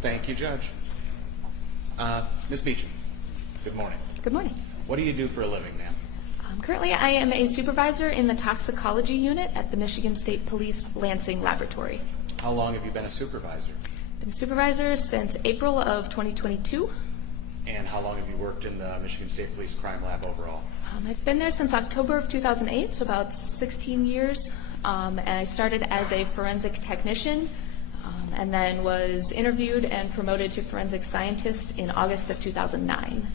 Thank you, Judge. Ms. Beauchamp, good morning. Good morning. What do you do for a living, ma'am? Currently, I am a supervisor in the toxicology unit at the Michigan State Police Lansing Laboratory. How long have you been a supervisor? Been a supervisor since April of 2022. And how long have you worked in the Michigan State Police Crime Lab overall? I've been there since October of 2008, so about 16 years. And I started as a forensic technician and then was interviewed and promoted to forensic scientist in August of 2009.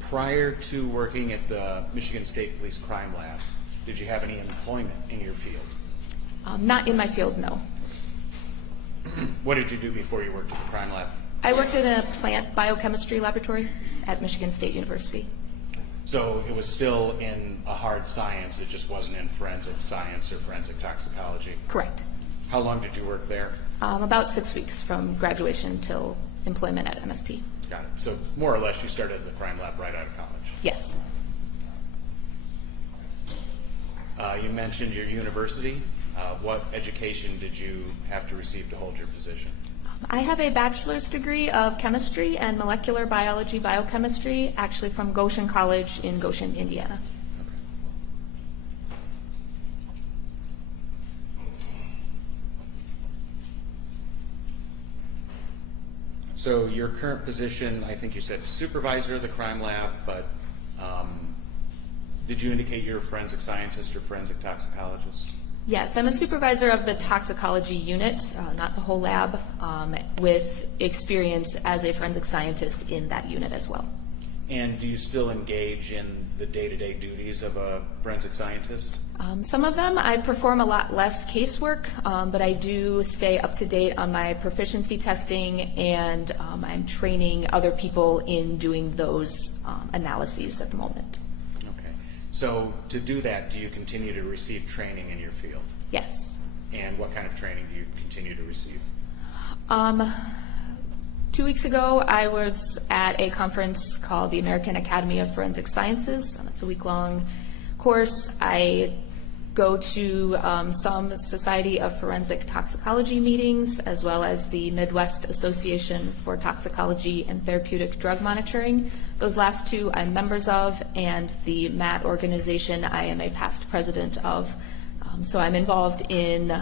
Prior to working at the Michigan State Police Crime Lab, did you have any employment in your field? Not in my field, no. What did you do before you worked at the crime lab? I worked in a plant biochemistry laboratory at Michigan State University. So it was still in a hard science, it just wasn't in forensic science or forensic toxicology? Correct. How long did you work there? About 6 weeks from graduation till employment at MSP. Got it. So more or less you started at the crime lab right out of college? Yes. You mentioned your university. What education did you have to receive to hold your position? I have a bachelor's degree of chemistry and molecular biology biochemistry, actually from Goshen College in Goshen, Indiana. Okay. So your current position, I think you said supervisor of the crime lab, but did you indicate you're a forensic scientist or forensic toxicologist? Yes, I'm a supervisor of the toxicology unit, not the whole lab, with experience as a forensic scientist in that unit as well. And do you still engage in the day-to-day duties of a forensic scientist? Some of them I perform a lot less casework, but I do stay up to date on my proficiency testing, and I'm training other people in doing those analyses at the moment. Okay. So to do that, do you continue to receive training in your field? Yes. And what kind of training do you continue to receive? 2 weeks ago, I was at a conference called the American Academy of Forensic Sciences. It's a week-long course. I go to some Society of Forensic Toxicology meetings, as well as the Midwest Association for Toxicology and Therapeutic Drug Monitoring. Those last two I'm members of, and the MAT organization I am a past president of. So I'm involved in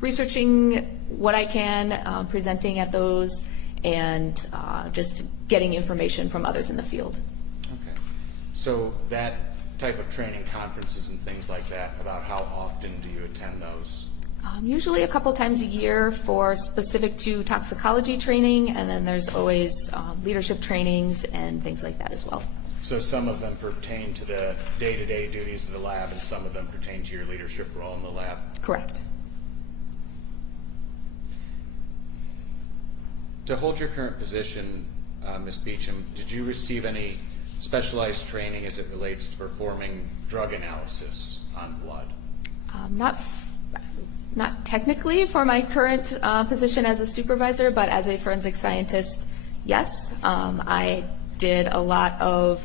researching what I can, presenting at those, and just getting information from others in the field. Okay. So that type of training, conferences and things like that, about how often do you attend those? Usually a couple times a year for specific to toxicology training, and then there's always leadership trainings and things like that as well. So some of them pertain to the day-to-day duties of the lab, and some of them pertain to your leadership role in the lab? Correct. To hold your current position, Ms. Beauchamp, did you receive any specialized training as it relates to performing drug analysis on blood? Not technically for my current position as a supervisor, but as a forensic scientist, yes. I did a lot of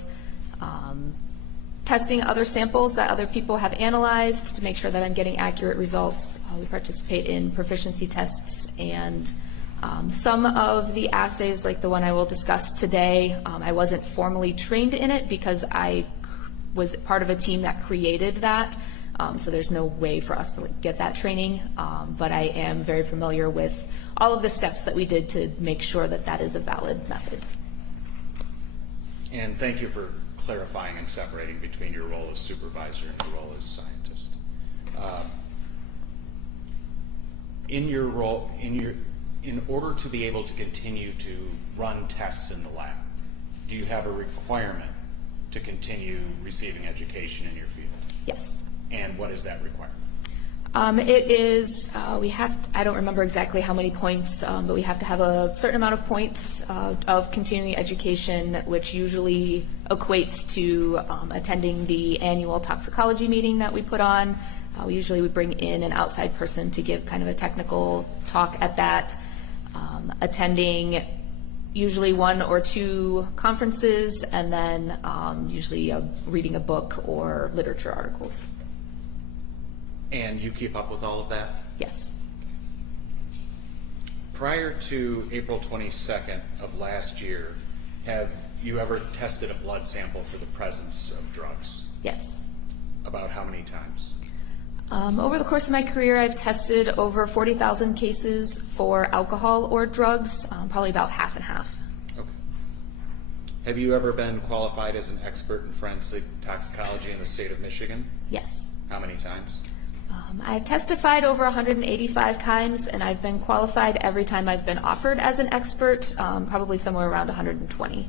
testing other samples that other people have analyzed to make sure that I'm getting accurate results. We participate in proficiency tests, and some of the assays, like the one I will discuss today, I wasn't formally trained in it because I was part of a team that created that. So there's no way for us to get that training, but I am very familiar with all of the steps that we did to make sure that that is a valid method. And thank you for clarifying and separating between your role as supervisor and your role as scientist. In order to be able to continue to run tests in the lab, do you have a requirement to continue receiving education in your field? Yes. And what is that requirement? It is, I don't remember exactly how many points, but we have to have a certain amount of points of continuing education, which usually equates to attending the annual toxicology meeting that we put on. We usually would bring in an outside person to give kind of a technical talk at that, attending usually 1 or 2 conferences, and then usually reading a book or literature articles. And you keep up with all of that? Yes. Prior to April 22nd of last year, have you ever tested a blood sample for the presence of drugs? Yes. About how many times? Over the course of my career, I've tested over 40,000 cases for alcohol or drugs, probably about half and half. Okay. Have you ever been qualified as an expert in forensic toxicology in the state of Michigan? Yes. How many times? I've testified over 185 times, and I've been qualified every time I've been offered as an expert, probably somewhere around 120.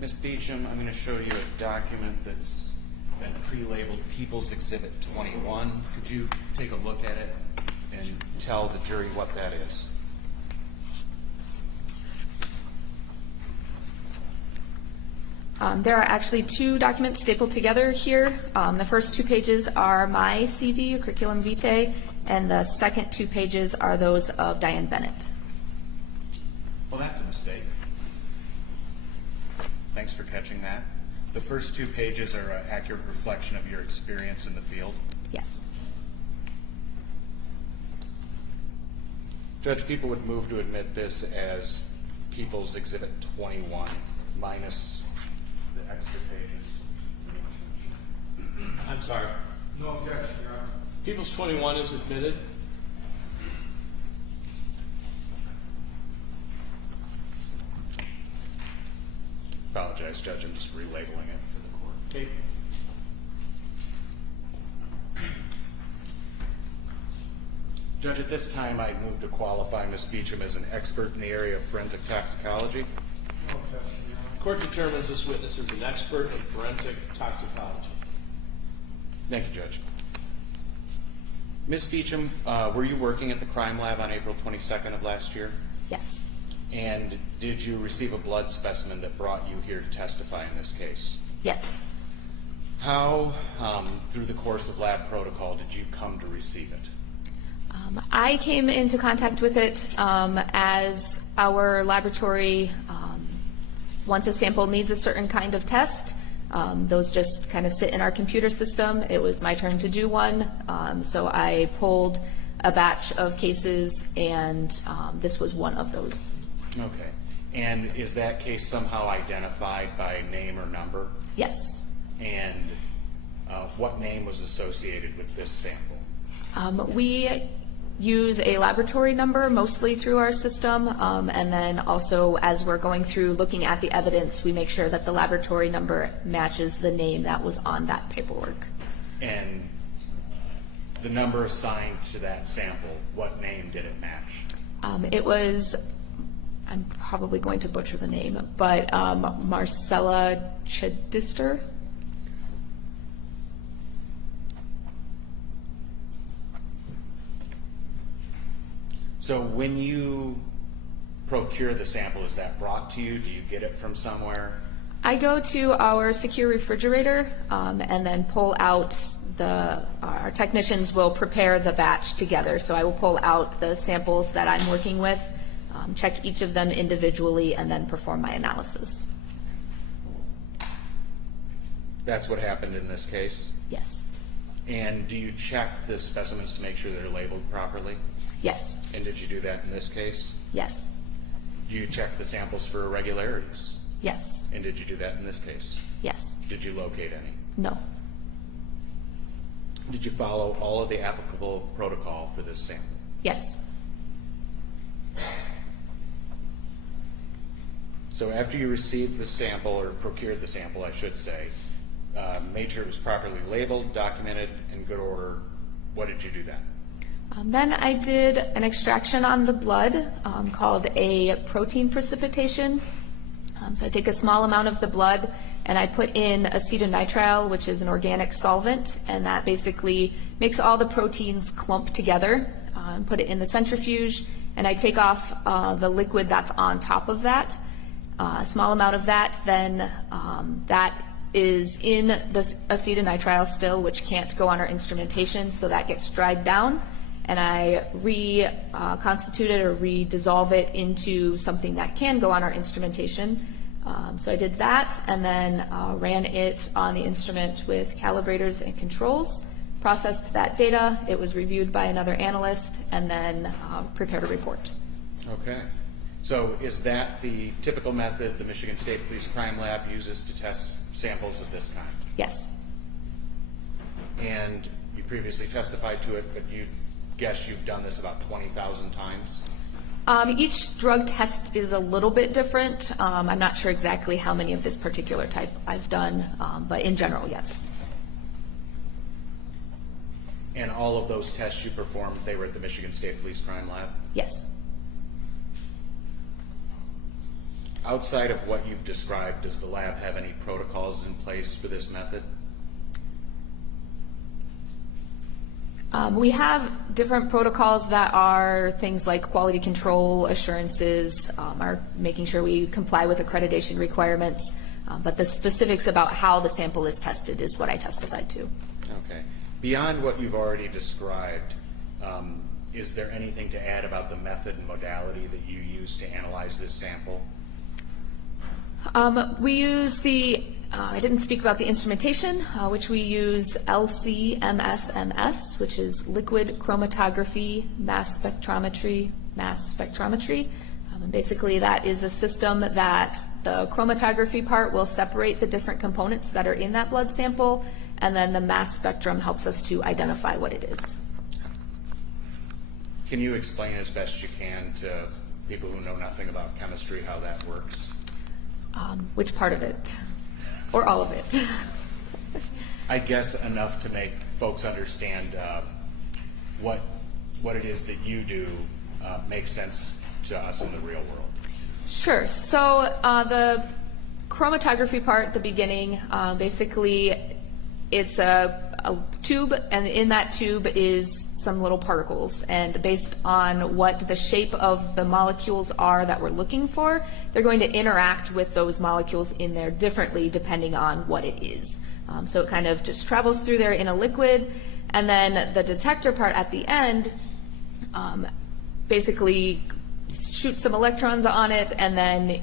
Ms. Beauchamp, I'm going to show you a document that's been pre-labeled People's Exhibit 21. Could you take a look at it and tell the jury what that is? There are actually two documents stapled together here. The first 2 pages are my CV, or curriculum vitae, and the second 2 pages are those of Diane Bennett. Well, that's a mistake. Thanks for catching that. The first 2 pages are an accurate reflection of your experience in the field. Yes. Judge, people would move to admit this as People's Exhibit 21 minus the extra pages. I'm sorry. No objection, Your Honor. People's 21 is admitted. Apologize, Judge, I'm just relabeling it for the court. Okay. Judge, at this time, I move to qualify Ms. Beauchamp as an expert in the area of forensic toxicology. No objection, Your Honor. Court determines this witness is an expert in forensic toxicology. Thank you, Judge. Ms. Beauchamp, were you working at the crime lab on April 22nd of last year? Yes. And did you receive a blood specimen that brought you here to testify in this case? Yes. How, through the course of lab protocol, did you come to receive it? I came into contact with it as our laboratory, once a sample needs a certain kind of test, those just kind of sit in our computer system. It was my turn to do one, so I pulled a batch of cases, and this was one of those. Okay. And is that case somehow identified by name or number? Yes. And what name was associated with this sample? We use a laboratory number mostly through our system, and then also as we're going through looking at the evidence, we make sure that the laboratory number matches the name that was on that paperwork. And the number assigned to that sample, what name did it match? It was, I'm probably going to butcher the name, but Marshella Chidester. So when you procure the sample, is that brought to you? Do you get it from somewhere? I go to our secure refrigerator and then pull out our technicians will prepare the batch together. So I will pull out the samples that I'm working with, check each of them individually, and then perform my analysis. That's what happened in this case? Yes. And do you check the specimens to make sure they're labeled properly? Yes. And did you do that in this case? Yes. Do you check the samples for irregularities? Yes. And did you do that in this case? Yes. Did you locate any? No. Did you follow all of the applicable protocol for this sample? Yes. So after you received the sample, or procured the sample, I should say, made sure it was properly labeled, documented, in good order, what did you do then? Then I did an extraction on the blood called a protein precipitation. So I take a small amount of the blood and I put in acetonitrile, which is an organic solvent, and that basically makes all the proteins clump together. Put it in the centrifuge, and I take off the liquid that's on top of that. A small amount of that, then that is in the acetonitrile still, which can't go on our instrumentation, so that gets dried down. And I reconstitute it or re-dissolve it into something that can go on our instrumentation. So I did that, and then ran it on the instrument with calibrators and controls processed that data, it was reviewed by another analyst, and then prepared a report. Okay. So is that the typical method the Michigan State Police Crime Lab uses to test samples of this kind? Yes. And you previously testified to it, but you guess you've done this about 20,000 times? Each drug test is a little bit different. I'm not sure exactly how many of this particular type I've done, but in general, yes. And all of those tests you performed, they were at the Michigan State Police Crime Lab? Yes. Outside of what you've described, does the lab have any protocols in place for this method? We have different protocols that are things like quality control assurances, are making sure we comply with accreditation requirements, but the specifics about how the sample is tested is what I testified to. Okay. Beyond what you've already described, is there anything to add about the method and modality that you use to analyze this sample? We use I didn't speak about the instrumentation, which we use LC-MS-MS, which is liquid chromatography, mass spectrometry. And basically that is a system that the chromatography part will separate the different components that are in that blood sample, and then the mass spectrum helps us to identify what it is. Can you explain as best you can to people who know nothing about chemistry how that works? Which part of it? Or all of it? I guess enough to make folks understand what it is that you do makes sense to us in the real world. Sure. So the chromatography part at the beginning, basically it's a tube, and in that tube is some little particles, and based on what the shape of the molecules are that we're looking for, they're going to interact with those molecules in there differently depending on what it is. So it kind of just travels through there in a liquid, and then the detector part at the end basically shoots some electrons on it, and then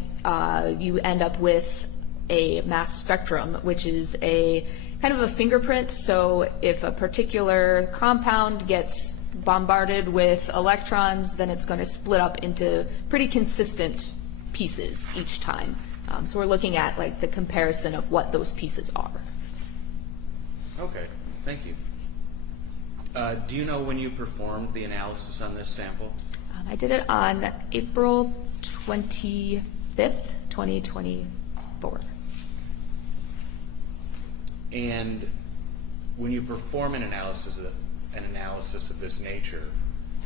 you end up with a mass spectrum, which is a kind of a fingerprint. So if a particular compound gets bombarded with electrons, then it's going to split up into pretty consistent pieces each time. So we're looking at like the comparison of what those pieces are. Okay, thank you. Do you know when you performed the analysis on this sample? I did it on April 25th, 2024. And when you perform an analysis of this nature,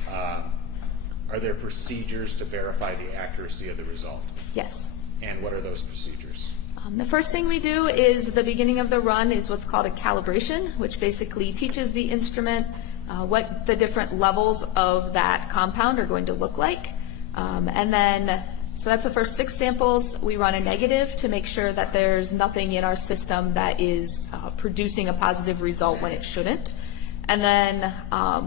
are there procedures to verify the accuracy of the result? Yes. And what are those procedures? The first thing we do is the beginning of the run is what's called a calibration, which basically teaches the instrument what the different levels of that compound are going to look like. And then, so that's the first 6 samples. We run a negative to make sure that there's nothing in our system that is producing a positive result when it shouldn't. And then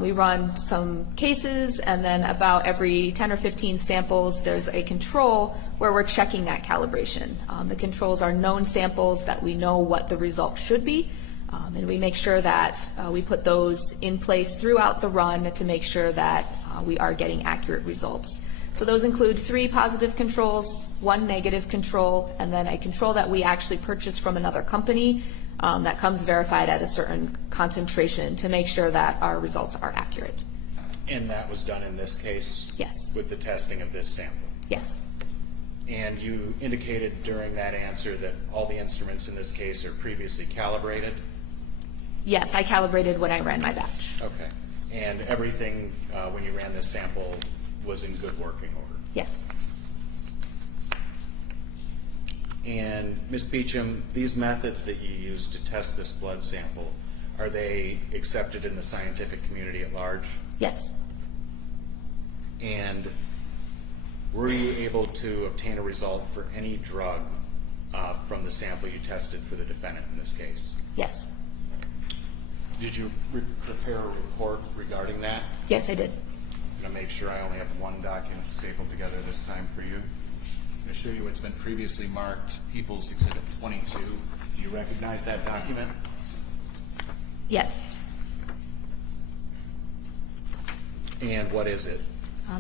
we run some cases, and then about every 10 or 15 samples, there's a control where we're checking that calibration. The controls are known samples that we know what the result should be, and we make sure that we put those in place throughout the run to make sure that we are getting accurate results. So those include 3 positive controls, 1 negative control, and then a control that we actually purchased from another company that comes verified at a certain concentration to make sure that our results are accurate. And that was done in this case? Yes. With the testing of this sample? Yes. And you indicated during that answer that all the instruments in this case are previously calibrated? Yes, I calibrated when I ran my batch. Okay. And everything when you ran this sample was in good working order? Yes. And Ms. Beauchamp, these methods that you use to test this blood sample, are they accepted in the scientific community at large? Yes. And were you able to obtain a result for any drug from the sample you tested for the defendant in this case? Yes. Did you prepare a report regarding that? Yes, I did. I'm going to make sure I only have one document stapled together this time for you. I'm going to show you what's been previously marked People's Exhibit 22. Do you recognize that document? Yes. And what is it?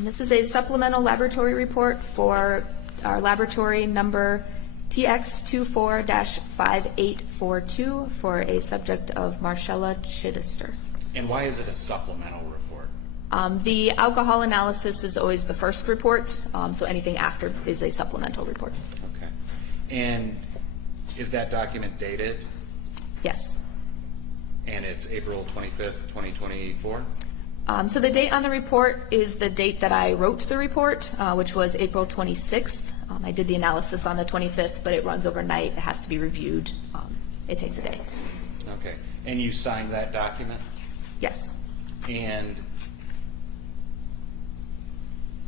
This is a supplemental laboratory report for our laboratory number TX24-5842 for a subject of Marshella Chidester. And why is it a supplemental report? The alcohol analysis is always the first report, so anything after is a supplemental report. Okay. And is that document dated? Yes. And it's April 25th, 2024? So the date on the report is the date that I wrote the report, which was April 26th. I did the analysis on the 25th, but it runs overnight. It has to be reviewed. It takes a day. Okay. And you signed that document? Yes. And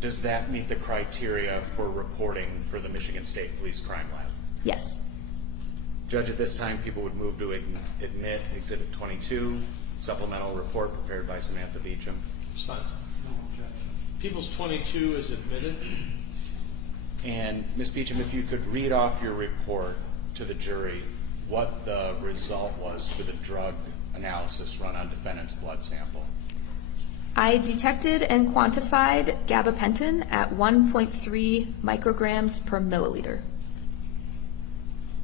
does that meet the criteria for reporting for the Michigan State Police Crime Lab? Yes. Judge, at this time, people would move to admit Exhibit 22, supplemental report prepared by Samantha Beauchamp. Response. No objection. People's 22 is admitted. And Ms. Beauchamp, if you could read off your report to the jury what the result was for the drug analysis run on defendant's blood sample. I detected and quantified gabapentin at 1.3 micrograms per milliliter.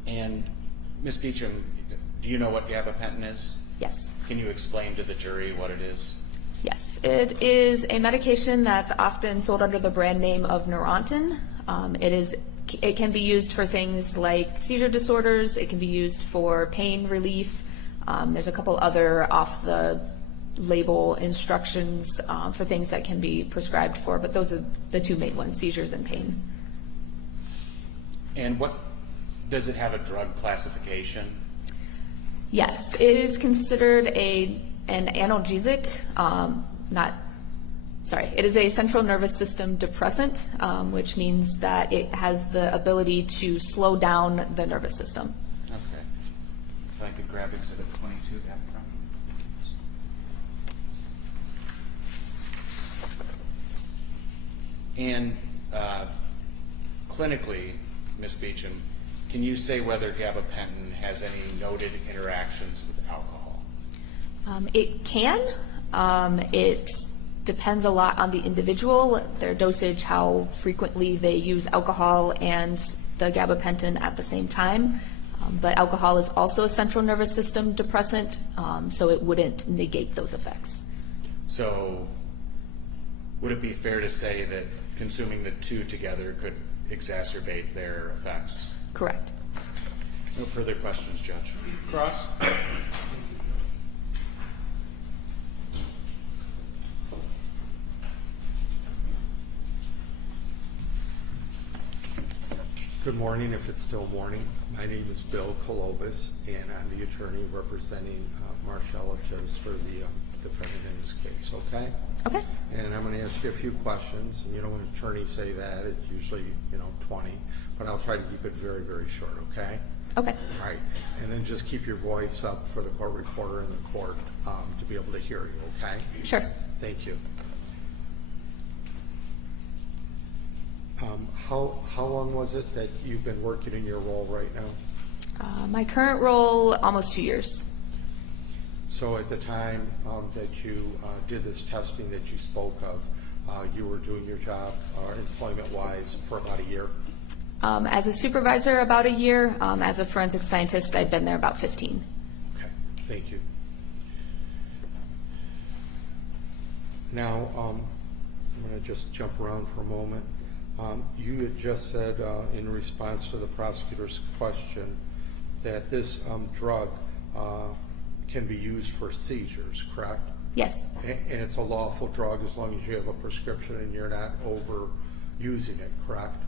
And Ms. Beauchamp, do you know what gabapentin is? Yes. Can you explain to the jury what it is? Yes. It is a medication that's often sold under the brand name of Neurontin. It can be used for things like seizure disorders. It can be used for pain relief. There's a couple other off-the-label instructions for things that can be prescribed for, but those are the two main ones, seizures and pain. And what does it have a drug classification? Yes, it is considered an analgesic, it is a central nervous system depressant, which means that it has the ability to slow down the nervous system. Okay. If I could grab Exhibit 22 back from you. And clinically, Ms. Beauchamp, can you say whether gabapentin has any noted interactions with alcohol? It can. It depends a lot on the individual, their dosage, how frequently they use alcohol and the gabapentin at the same time. But alcohol is also a central nervous system depressant, so it wouldn't negate those effects. So would it be fair to say that consuming the two together could exacerbate their effects? Correct. No further questions, Judge. Cross. Good morning, if it's still morning. My name is Bill Kolobis, and I'm the attorney representing Marshella Chidester, the defendant in this case, okay? Okay. And I'm going to ask you a few questions, and when attorneys say that, it's usually, 20, but I'll try to keep it very, very short, okay? Okay. All right, and then just keep your voice up for the court reporter and the court to be able to hear you, okay? Sure. Thank you. How long was it that you've been working in your role right now? My current role, almost 2 years. So at the time that you did this testing that you spoke of, you were doing your job employment-wise for about a year? As a supervisor, about a year. As a forensic scientist, I'd been there about 15. Okay, thank you. Now, I'm going to just jump around for a moment. You had just said in response to the prosecutor's question that this drug can be used for seizures, correct? Yes. And it's a lawful drug as long as you have a prescription and you're not overusing it, correct?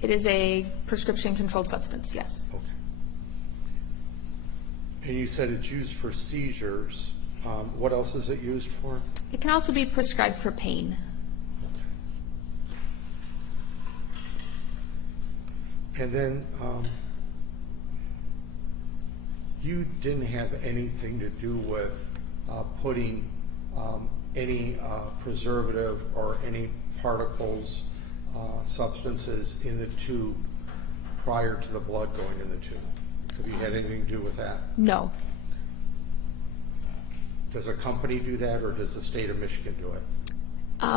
It is a prescription-controlled substance, yes. Okay. And you said it's used for seizures. What else is it used for? It can also be prescribed for pain. And then you didn't have anything to do with putting any preservative or any particles, substances in the tube prior to the blood going in the tube. Have you had anything to do with that? No. Does a company do that, or does the state of Michigan do it?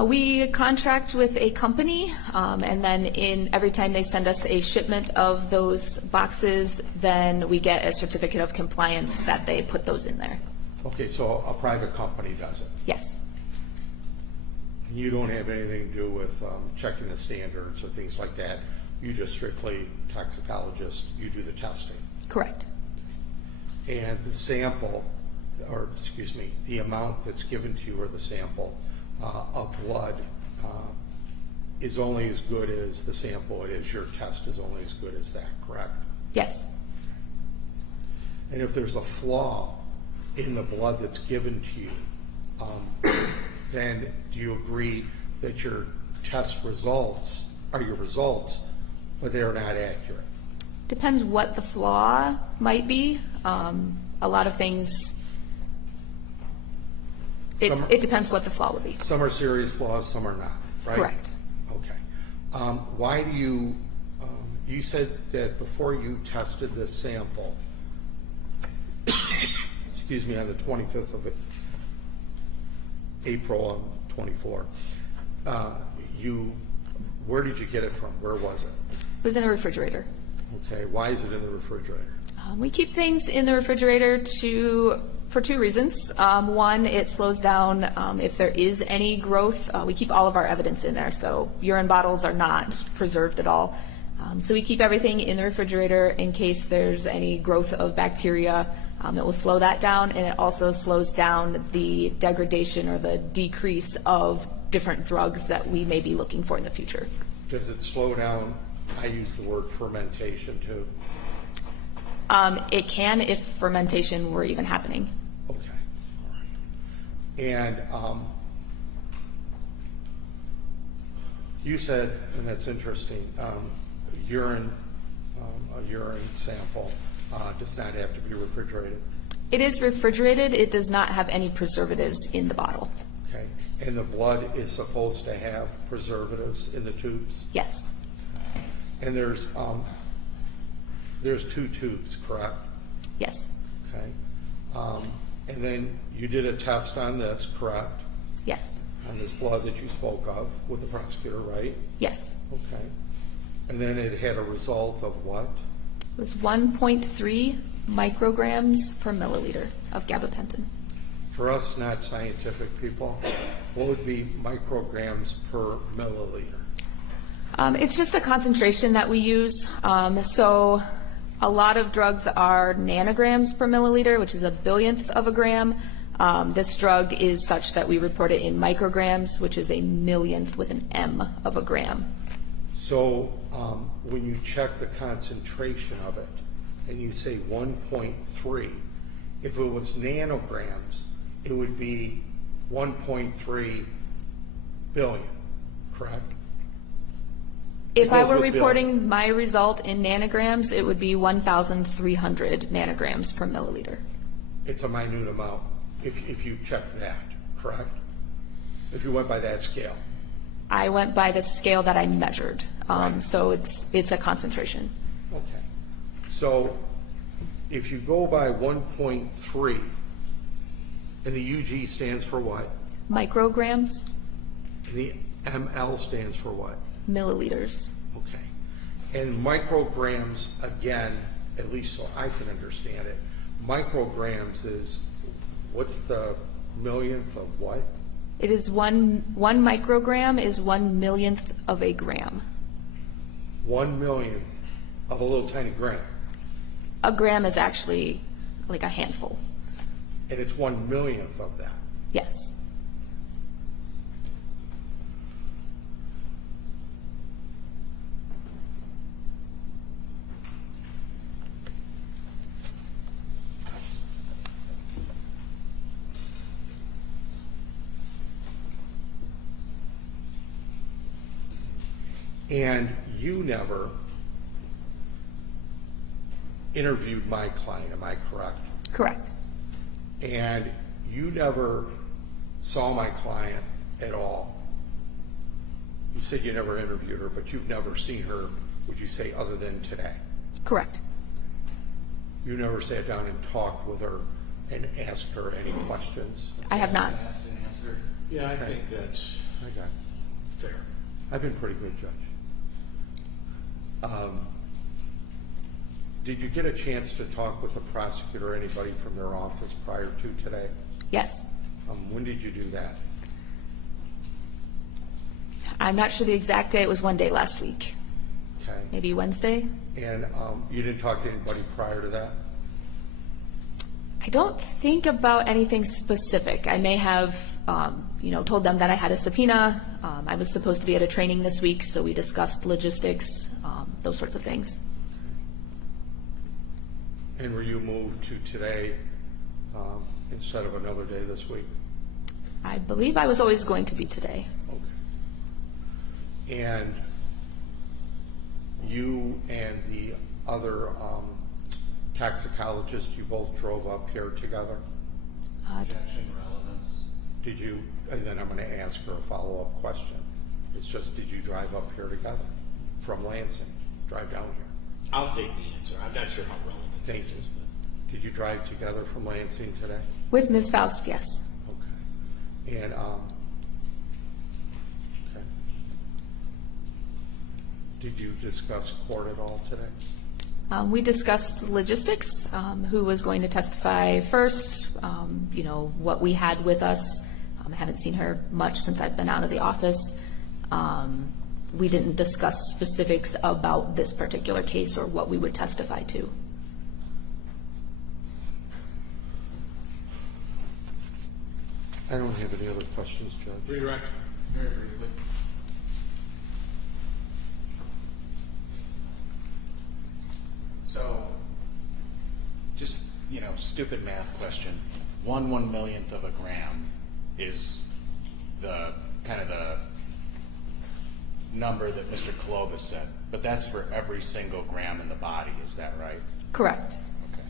We contract with a company, and then every time they send us a shipment of those boxes, then we get a certificate of compliance that they put those in there. Okay, so a private company does it. Yes, And you don't have anything to do with checking the standards or things like that. You just strictly toxicologist, you do the testing. correct. And the sample, or excuse me, the amount that's given to you or the sample of blood is only as good as the sample it is. Your test is only as good as that, correct? Yes, And if there's a flaw in the blood that's given to you, then do you agree that your test results are your results, but they're not accurate? depends what the flaw might be. A lot of things, Some- it depends what the flaw would be. Some are serious flaws, some are not, right? Correct. Okay. Why do you, you said that before you tested the sample, excuse me, on the 25th of April 24, where did you get it from? Where was it? It was in a refrigerator. Okay, why is it in the refrigerator? We keep things in the refrigerator for two reasons. One, it slows down if there is any growth. We keep all of our evidence in there, so urine bottles are not preserved at all. So we keep everything in the refrigerator in case there's any growth of bacteria. It will slow that down, and it also slows down the degradation or the decrease of different drugs that we may be looking for in the future. Does it slow down, I use the word fermentation too? It can if fermentation were even happening. Okay, all right. And you said, and that's interesting, a urine sample does not have to be refrigerated. It is refrigerated. It does not have any preservatives in the bottle. Okay, and the blood is supposed to have preservatives in the tubes? Yes, And there's two tubes, correct? yes, Okay. And then you did a test on this, correct? yes, On this blood that you spoke of with the prosecutor, right? yes. Okay. And then it had a result of what? It was 1.3 micrograms per milliliter of gabapentin. For us not scientific people, what would be micrograms per milliliter? It's just a concentration that we use. So a lot of drugs are nanograms per milliliter, which is a billionth of a gram. This drug is such that we report it in micrograms, which is a millionth with an M of a gram. So when you check the concentration of it and you say 1.3, if it was nanograms, it would be 1.3 billion, correct? If I goes were with reporting my result in nanograms, it would be 1,300 nanograms per milliliter. It's a minute amount if you check that, correct? If you went by that scale. I went by the scale that I measured, Right. so it's a concentration. Okay. So if you go by 1.3, and the UG stands for what? Micrograms, And the ML stands for what? milliliters. Okay. And micrograms, again, at least so I can understand it, micrograms is, what's the millionth of what? It is one microgram is 1/millionth of a gram. 1/millionth of a little tiny gram. A gram is actually like a handful. And it's 1/millionth of that. Yes. And you never interviewed my client, am I correct? Correct. And you never saw my client at all. You said you never interviewed her, but you've never seen her, would you say, other than today? Correct. You never sat down and talked with her and asked her any questions? I have not. Asked and answered. Yeah, I think that I got it. Fair. I've been pretty good, Judge. Did you get a chance to talk with the prosecutor or anybody from their office prior to today? Yes. When did you do that? I'm not sure the exact day. It was one day last week, Okay. maybe Wednesday. And you didn't talk to anybody prior to that? I don't think about anything specific. I may have, told them that I had a subpoena. I was supposed to be at a training this week, so we discussed logistics, those sorts of things. And were you moved to today instead of another day this week? I believe I was always going to be today. Okay. And you and the other toxicologist, you both drove up here together? Objection, relevance. Did you, and then I'm going to ask her a follow-up question. It's just, did you drive up here together from Lansing? Drive down here? I'll take the answer. I'm not sure how relevant Thank it you. is. But Did you drive together from Lansing today? With Ms. Faust, yes. Okay. And, okay. Did you discuss court at all today? We discussed logistics, who was going to testify first, what we had with us. I haven't seen her much since I've been out of the office. We didn't discuss specifics about this particular case or what we would testify to. I don't have any other questions, Judge. redirect. Very briefly. So, just, stupid math question. 1/1,000,000th of a gram is the kind of the number that Mr. Kolobus said, but that's for every single gram in the body, is that right? Correct. Okay.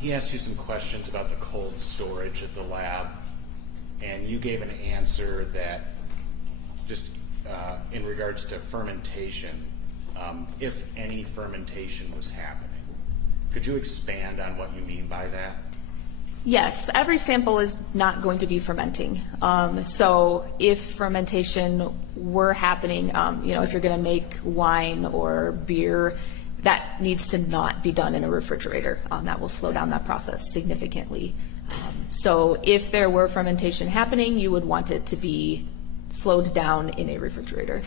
He asked you some questions about the cold storage at the lab, and you gave an answer that just in regards to fermentation, if any fermentation was happening. Could you expand on what you mean by that? Yes, every sample is not going to be fermenting. So if fermentation were happening, if you're going to make wine or beer, that needs to not be done in a refrigerator. That will slow down that process significantly. So if there were fermentation happening, you would want it to be slowed down in a refrigerator,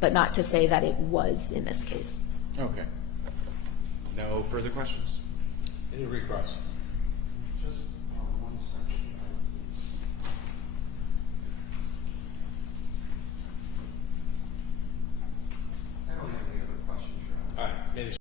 but not to say that it was in this case. Okay. No further questions? Any recross?